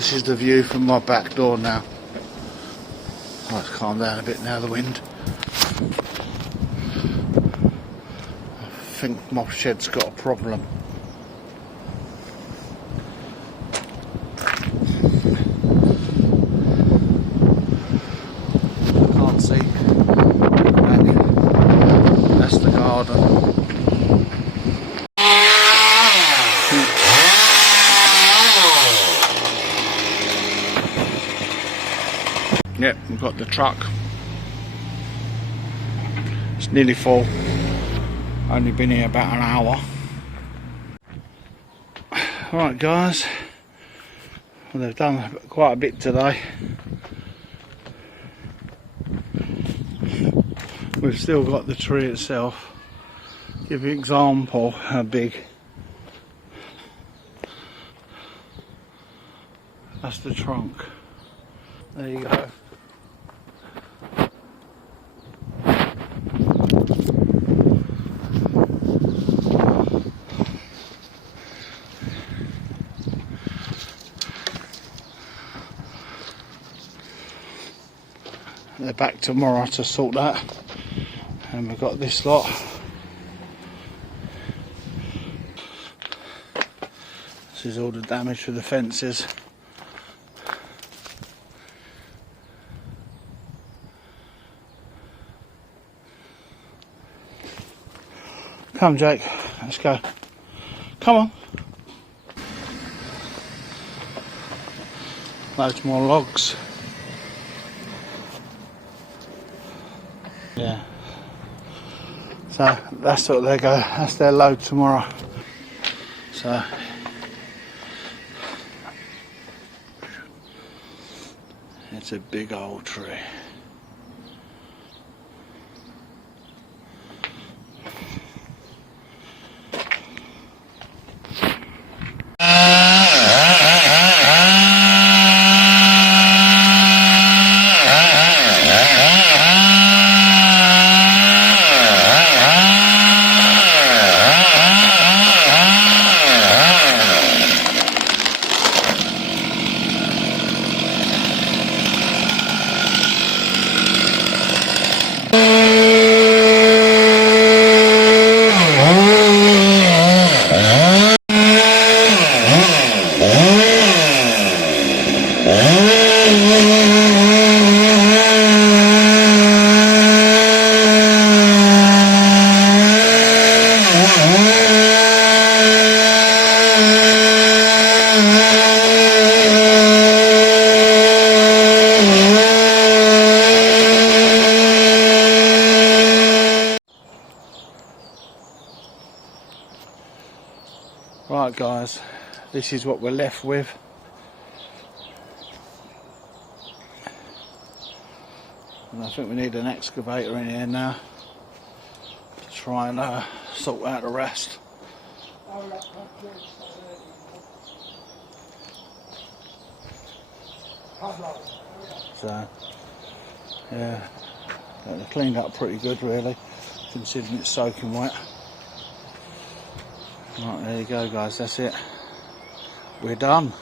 this is the view from my back door now. Oh, it's calmed down a bit now, the wind. I think my shed's got a problem. Can't see back. That's the garden. Yep, we've got the truck. It's nearly full. Only been here about an hour. Alright guys, well, they've done quite a bit today. We've still got the tree itself. Give you an example how big. That's the trunk. There you go. They're back tomorrow to sort that, and we've got this lot. This is all the damage to the fences. Come Jake, let's go. Come on. Loads more logs. Yeah. So that's what they go, that's their load tomorrow. So it's a big old tree. Right guys, this is what we're left with. And I think we need an excavator in here now to try and sort out the rest. So, yeah, they cleaned up pretty good really, considering it's soaking wet. Right, there you go guys, that's it. We're done.